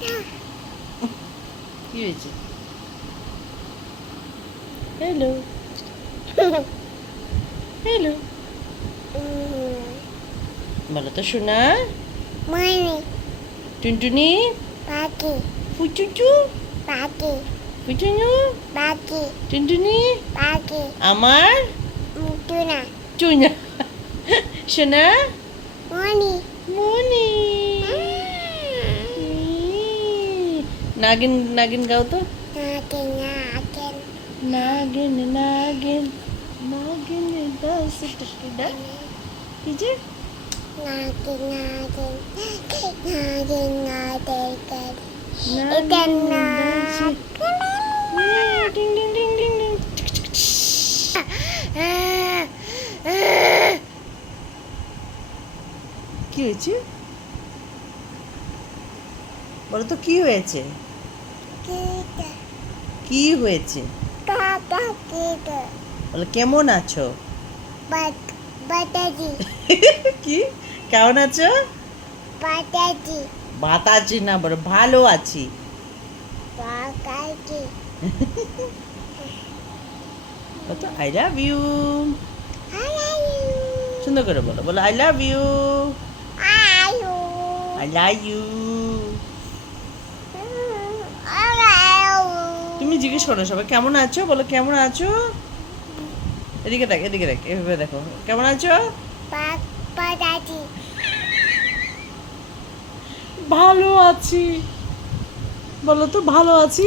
কি হয়েছে? Hello hello বলো তো শোনা মানে টুনটুনি। পাখি ফুচুচু পাখি ফুচুনু পাখি টুনটুনি। পাখি আমার। টুনা চুনা। শোনা মনি। মনি। নাকে নাকেন নাগিন এটা দাস নাক ding ding ding ding ding কি হয়েছে বলো তো কি হয়েছে কিটা কি হয়েছে? বলো কেমন আছো? কি? কেমন আছো? বাতাজি না বলো ভালো আছি। তো আই লাভ ইউ সুন্দর করে বলো বলো I love you I love you তুমি জিজ্ঞেস করো সবাই কেমন আছো? বলো কেমন আছো? এদিকে দেখ এদিকে দেখ এভাবে দেখো। কেমন আছো? ভালো আছি। বলো তো ভালো আছি?